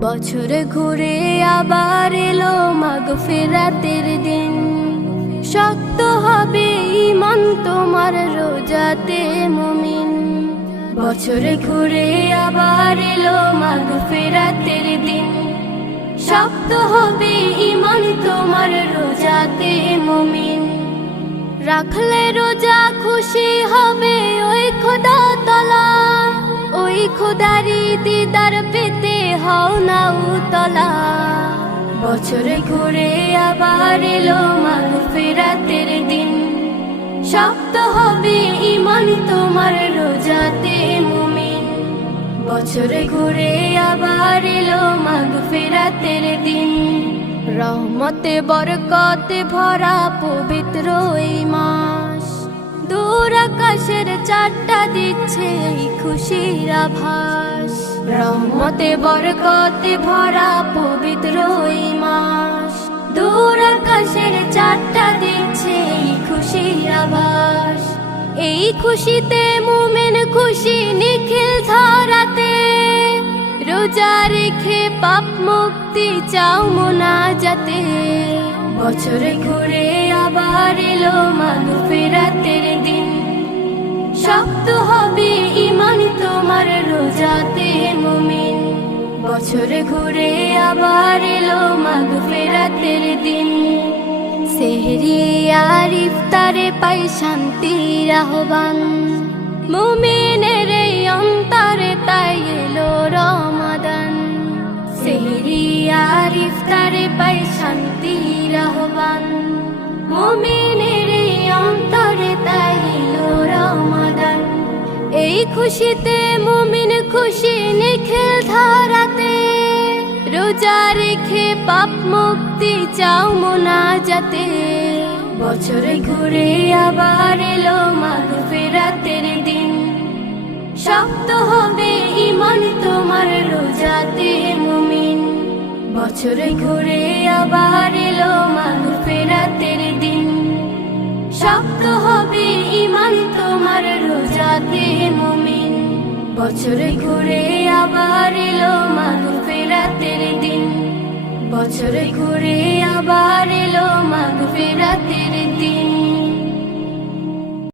বছরে ঘুরে আবার এলো মাগ ফেরাতের দিন। শক্ত হবে ইমান তোমার রোজাতে মুমিন। বছরে ঘুরে আবার এলো মাগ ফেরাতের দিন। শক্ত হবে ইমান তোমার রোজাতে মুমিন। রাখলে রোজা খুশি হবে হও না উতলা। বছরে ঘুরে আবার এলো মাগ ফেরাতের দিন। শক্ত হবে ইমান তোমার রোজাতে মুমিন। বছরে ঘুরে আবার এলো মাগ ফেরাতের দিন। রহমতে বরকতে ভরা পবিত্র এই মাস। দূর আকাশের চারটা দিচ্ছে এই খুশির আভাস। রহমতে, বরকতে ভরা পবিত্র এই মাস। দূর আকাশের চারটা দিচ্ছে এই খুশির আভাস। এই খুশিতে মুমেন খুশি নিখিল ধরাতে। রোজা রেখে পাপ মুক্তি চাও মোনা যাতে বছরে ঘুরে আবার এলো মাগ ফেরাতের দিন। শক্ত রোজাতে মুমিন। বছরে ঘুরে আবার এলো মাগ ফেরাতের দিন। সেহরি আর ইফতারে পাই শান্তির আহ্বান। মুমিনের এই অন্তরে তাই এলো রমাদান। সেহরি আর ইফতারে পাই শান্তির আহ্বান। মুমিনের খুশিতে, মুমিন খুশি নিখিল ধারাতে। রোজা রেখে পাপ মুক্তি চাও মোনা যাতে বছরে ঘুরে আবার এলো মাগ ফেরাতের দিন। শক্ত হবে ইমান তোমার রোজাতে মুমিন। বছরে ঘুরে আবার এলো বছরে ঘুরে আবার এলো মাগুর ফেরাতের দিন। বছরে ঘুরে আবার এলো মাগুর ফেরাতের দিন